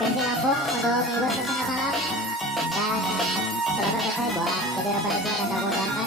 versi lampung untuk menghibur suasana malam dan selamat datang buat jadi Rabi dan mudah